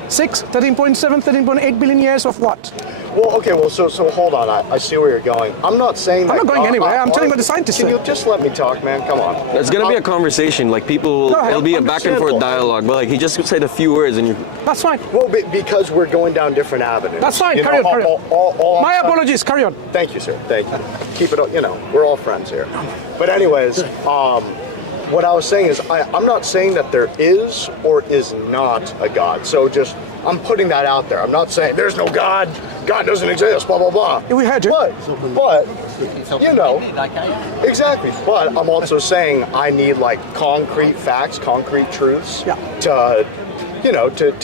13.7, 13.8 billion years of what? Well, okay, so hold on. I see where you're going. I'm not saying that. I'm not going anywhere. I'm telling you what the scientists say. Can you just let me talk, man? Come on. It's gonna be a conversation. Like people, Go ahead. it'll be a back and forth dialogue. But like he just said a few words, and you. That's fine. Well, because we're going down different avenues. That's fine. You Carry know, on. Carry on. My I'm- apologies. Carry on. Thank you, sir. Thank you. Keep it, we're all friends here. But anyways, what I was saying is I'm not saying that there is or is not a God. So I'm putting that out there. I'm not saying there's no God, God doesn't exist, blah, blah, blah. We heard you. But exactly. But I'm also saying I need like concrete facts, concrete truths to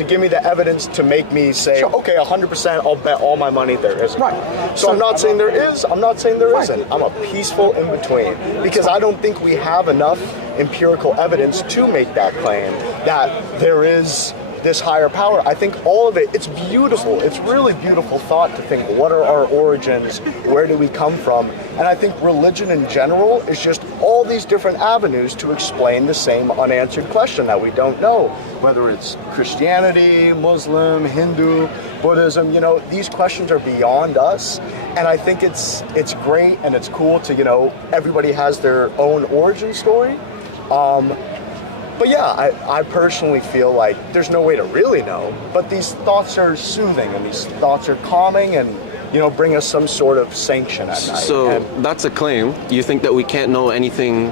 give me the evidence to make me say, okay, 100%, I'll bet all my money there isn't. Right. So I'm not saying there is, I'm not saying there isn't. I'm a peaceful in between because I don't think we have enough empirical evidence to make that claim that there is this higher power. I think all of it, it's beautiful. It's really beautiful thought to think, what are our origins? Where do we come from? And I think religion in general is just all these different avenues to explain the same unanswered question that we don't know. Whether it's Christianity, Muslim, Hindu, Buddhism, these questions are beyond us. And I think it's great and it's cool to, everybody has their own origin story. But yeah, I personally feel like there's no way to really know, but these thoughts are soothing and these thoughts are calming and, bring us some sort of sanction at night. So that's a claim. You think that we can't know anything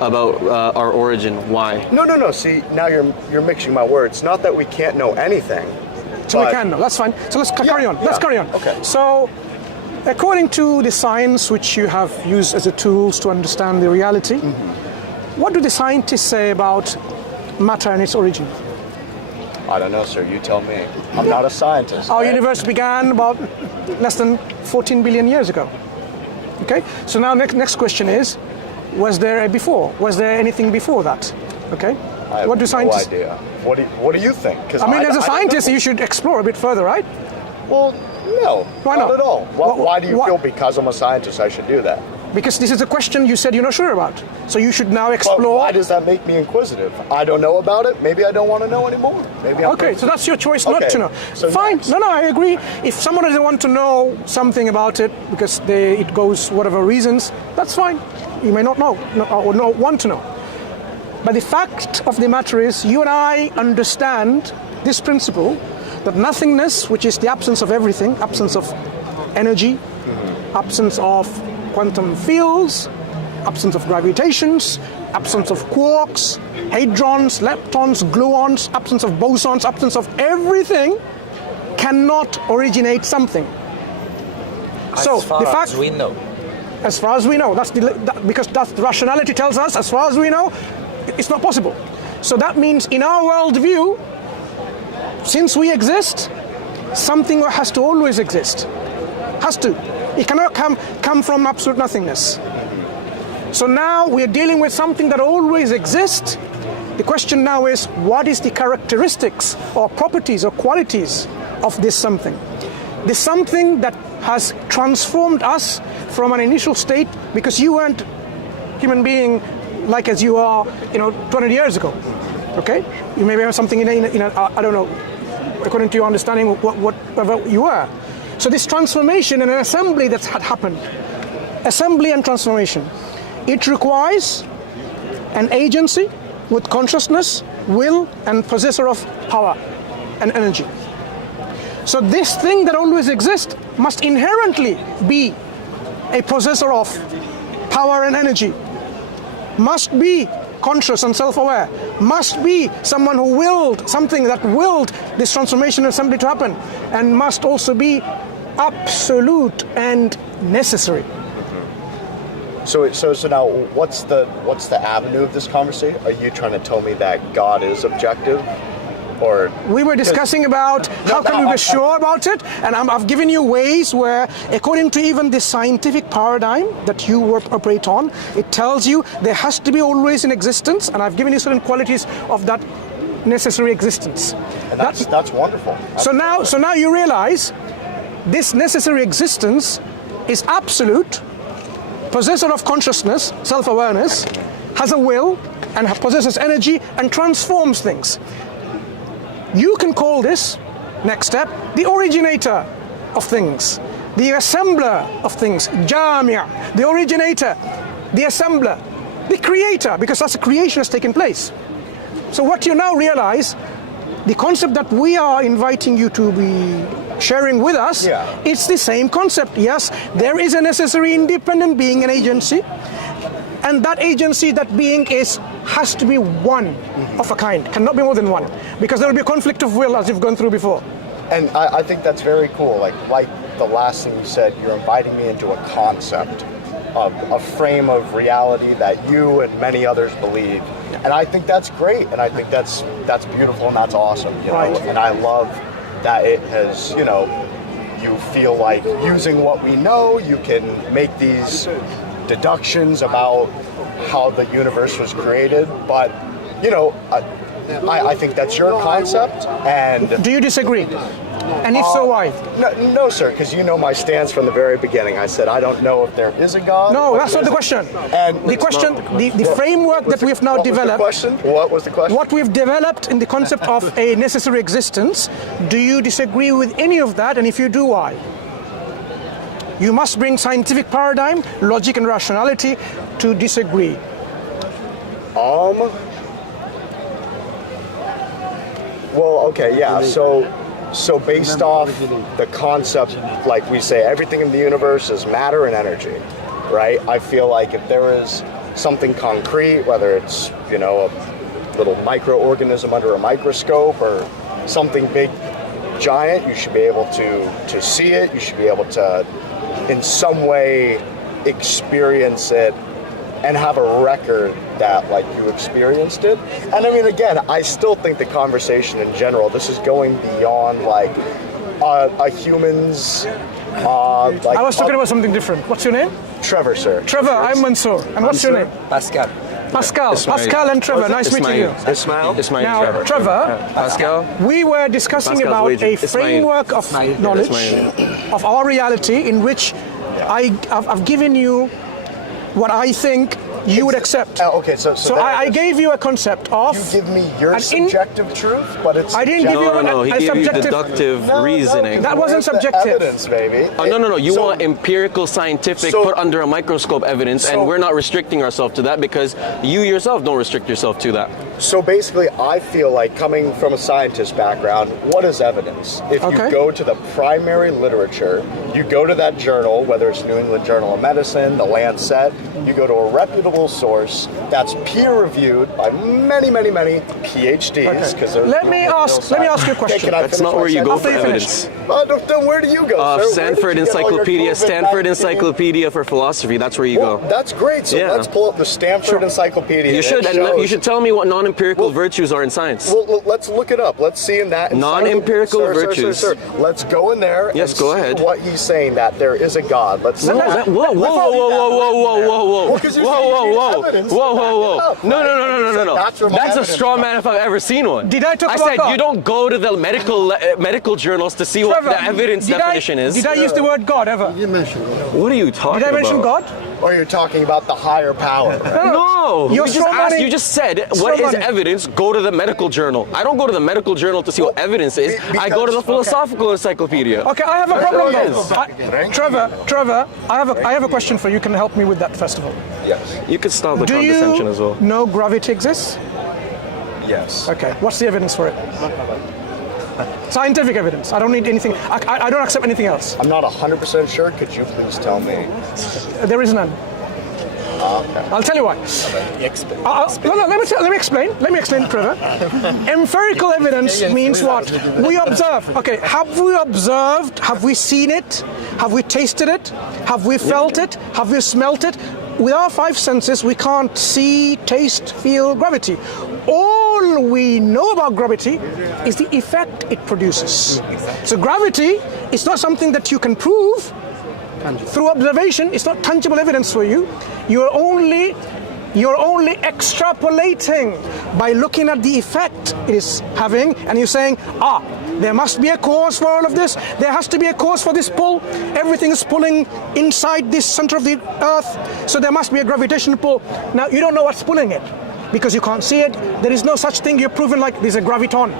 about our origin? Why? No. See, now you're mixing my words. Not that we can't know anything. So we can know. That's fine. So let's carry on. Let's carry on. Okay. So, according to the science which you have used as a tools to understand the reality, what do the scientists say about matter and its origin? I don't know, sir. You tell me. I'm not a scientist. Our universe began about less than 14 billion years ago. Okay? So now next question is, was there a before? Was there anything before that? Okay? I have what do scientists? no idea. What do you think? I mean, as a scientist, you should explore a bit further, right? Well, no. Why not not? at all. Why do you feel because I'm a scientist I should do that? Because this is a question you said you're not sure about. So you should now explore. But why does that make me inquisitive? I don't know about it. Maybe I don't want to know anymore. Maybe I'm okay, so that's your choice not to know. So fine. next. No, I agree. If someone doesn't want to know something about it because it goes whatever reasons, that's fine. You may not know or not want to know. But the fact of the matter is, you and I understand this principle that nothingness, which is the absence of everything, absence of energy, absence of quantum fields, absence of gravitations, absence of quarks, hadrons, leptons, gluons, absence of bosons, absence of everything cannot originate something. So as far the fact, as we know. as far as we know, because that's the rationality tells us, as far as we know, it's not possible. So that means in our worldview, since we exist, something has to always exist. Has to. It cannot come from absolute nothingness. So now we're dealing with something that always exists. The question now is, what is the characteristics or properties or qualities of this something? This something that has transformed us from an initial state, because you weren't human being like as you are, 200 years ago. Okay? You maybe have something in I don't know, according to your understanding, whatever you were. So this transformation and an assembly that's had happened, assembly and transformation, it requires an agency with consciousness, will, and possessor of power and energy. So this thing that always exists must inherently be a possessor of power and energy, must be conscious and self-aware, must be someone who willed something that willed this transformation and assembly to happen, and must also be absolute and necessary. So now, what's the avenue of this conversation? Are you trying to tell me that God is objective? Or we were discussing about how can we be sure about it, and I've given you ways where, according to even the scientific paradigm that you operate on, it tells you there has to be always in existence, and I've given you certain qualities of that necessary existence. And that's wonderful. So now you realize this necessary existence is absolute, possessor of consciousness, self-awareness, has a will, and possesses energy and transforms things. You can call this, next step, the originator of things, the assembler of things, Jamia, the originator, the assembler, the creator, because that's a creation has taken place. So what you now realize, the concept that we are inviting you to be sharing with us, it's the same concept. Yes, there is a necessary independent being, an agency, and that agency, that being has to be one of a kind, cannot be more than one, because there will be a conflict of will, as you've gone through before. And I think that's very cool. Like the last thing you said, you're inviting me into a concept of a frame of reality that you and many others believe. And I think that's great, and I think that's beautiful, and that's awesome. You know? And I love that it has, you know, you feel like using what we know, you can make these deductions about how the universe was created. But, you know, I think that's your concept. And do you disagree? And if so, why? No, sir, because you know my stance from the very beginning. I said I don't know if there is a God. No, that's not the question. And the question, the framework that we've now developed. What was the question? What we've developed in the concept of a necessary existence. Do you disagree with any of that? And if you do, why? You must bring scientific paradigm, logic, and rationality to disagree. Well, okay, yeah. So based off the concept, like we say, everything in the universe is matter and energy, right? I feel like if there is something concrete, whether it's, you know, a little microorganism under a microscope or something big, giant, you should be able to see it. You should be able to, in some way, experience it and have a record that, like, you experienced it. And I mean, again, I still think the conversation in general, this is going beyond, like, a human's, like... I was talking about something different. What's your name? Trevor, sir. Trevor, I'm Mansur. And what's your name? Pascal. Pascal and Trevor, nice meeting you. Ismael. Now, Trevor, Pascal. We were discussing about a framework of knowledge of our reality in which I've given you what I think you would accept. Okay, so I gave you a concept of... You give me your subjective truth, but it's... I didn't give you he a gave subjective... you deductive reasoning. That wasn't subjective. Evidence, baby. Oh, no. You want empirical, scientific, put under a microscope evidence, and we're not restricting ourselves to that because you yourself don't restrict yourself to that. So basically, I feel like, coming from a scientist background, what is evidence? If you go to the primary literature, you go to that journal, whether it's New England Journal of Medicine, the Lancet, you go to a reputable source that's peer-reviewed by many PhDs. Because let me ask you a question. That's not where you go for evidence. Then where do you go, sir? Stanford Encyclopedia for Philosophy. That's where you go. That's great. So let's pull up the Stanford Encyclopedia. You should, and you should tell me what non-empirical virtues are in science. Well, let's look it up. Let's see in that. Non-empirical virtues. Sir. Let's go in there. Yes, and go see ahead. what he's saying, that there is a God. Let's see. Whoa. No. That's a straw man if I've ever seen one. Did I talk about said God? you don't go to the medical journals to see what the evidence definition is. Did I use the word God ever? You mentioned God. What are you talking about? Did I mention God? Or you're talking about the higher power. No. You just said, what is evidence? Go to the medical journal. I don't go to the medical journal to see what evidence is. I go to the philosophical encyclopedia. Okay, I have a problem though. Trevor, I have a question for you. Can you help me with that first of all? Yes. You could stop the Do condescension as well. you know gravity exists? Yes. Okay, what's the evidence for it? Scientific evidence. I don't need anything. I don't accept anything else. I'm not 100% sure. Could you please tell me? There is none. Okay. I'll tell you why. Let me explain. Let me explain, Trevor. Empirical evidence means what? We observe. Okay, have we observed? Have we seen it? Have we tasted it? Have we felt it? Have we smelt it? With our five senses, we can't see, taste, feel gravity. All all we know about gravity is the effect it produces. So gravity is not something that you can prove through observation. It's not tangible evidence for you. You're only extrapolating by looking at the effect it is having, and you're saying, there must be a cause for all of this. There has to be a cause for this pull. Everything is pulling inside this center of the earth, so there must be a gravitational pull. Now, you don't know what's pulling it because you can't see it. There is no such thing. You're proven like there's a graviton.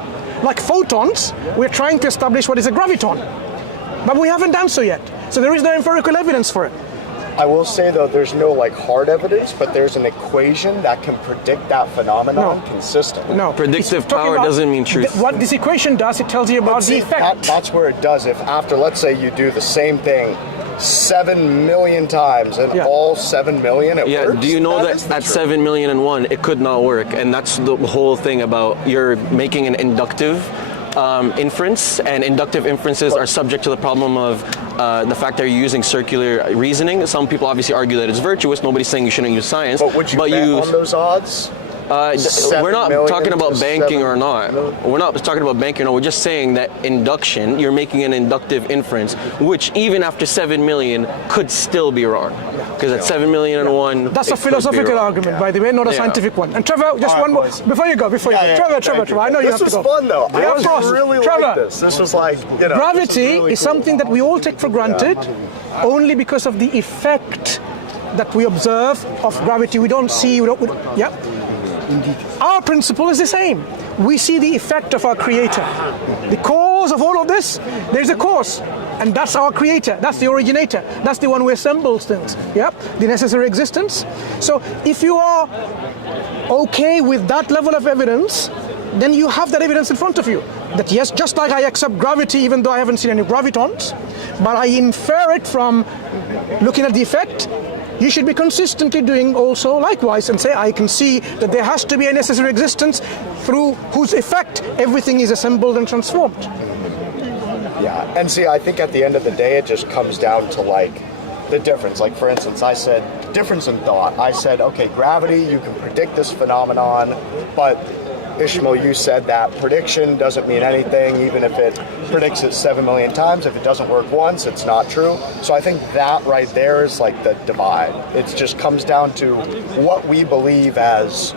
Like photons, we're trying to establish what is a graviton, but we haven't done so yet. So there is no empirical evidence for it. I will say though, there's no like hard evidence, but there's an equation that can predict that phenomenon consistently. No, Predictive power doesn't mean truth. What this equation does, it tells you about the effect. That's where it does. If after, let's say you do the same thing 7 million times and all 7 million it works. Do you know that at 7,000,001 it could not work? And that's the whole thing about you're making an inductive inference, and inductive inferences are subject to the problem of the fact that you're using circular reasoning. Some people obviously argue that it's virtuous. Nobody's saying you shouldn't use science. But would you bet on those odds? We're not talking about banking or not. We're not talking about banking or not. We're just saying that induction, you're making an inductive inference, which even after 7 million could still be wrong. Because at 7,000,001, that's a philosophical argument, by the way, not a scientific one. And Trevor, just one more before you go. Trevor, I know you have to go. This was fun though. Yeah, I really liked this. This was like, gravity really is cool. something that we all take for granted only because of the effect that we observe of gravity. We don't see. Our principle is the same. We see the effect of our creator. The cause of all of this, there's a cause. And that's our creator, that's the originator, that's the one who assembles things, the necessary existence. So if you are okay with that level of evidence, then you have that evidence in front of you. That yes, just like I accept gravity even though I haven't seen any gravitons, but I infer it from looking at the effect, you should be consistently doing also likewise and say, I can see that there has to be a necessary existence through whose effect everything is assembled and transformed. Yeah, and see, I think at the end of the day, it just comes down to like the difference. Like for instance, I said difference in thought. I said, okay, gravity, you can predict this phenomenon, but Ismael, you said that prediction doesn't mean anything, even if it predicts it 7 million times. If it doesn't work once, it's not true. So I think that right there is like the divide. It just comes down to what we believe as.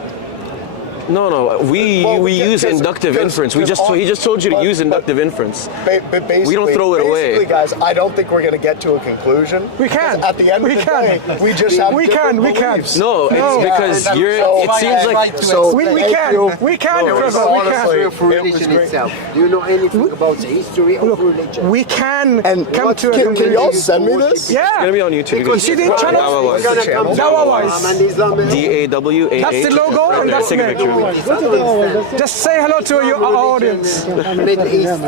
No. We use inductive inference. He just told you to use inductive inference. We don't throw it away. Basically, guys, I don't think we're going to get to a conclusion. We can. At the end of the day, we just have different beliefs. No, it's because it seems like we can. Religion itself. Do you know anything about the history of religion? We can come to a Can conclusion. y'all send me this? Yeah. It's gonna be on YouTube. You see the channel? DawahWise. DAWAH. That's the logo, and that's Take a me. picture. Just say hello to your audience. Middle East,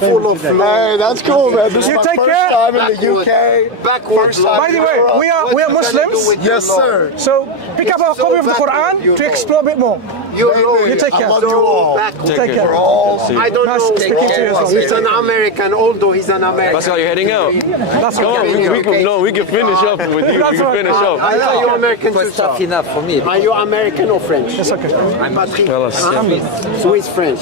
full of Hey, that's cool, man. This is You my take first care. time in the UK. backwards. By the way, we are Muslims. Yes, sir. So pick up a copy of the Quran to explore a bit more. You take care. I love you all. Take care. I don't Nice know. speaking to you as well. He's an American, although he's an American. Pascal, you're heading out. That's Come on, we can finish up with you. We That's can right. finish up. Are you American too, Tough sir? enough for me. Are you American or French? It's okay. I'm Patrick. Well, Swiss French.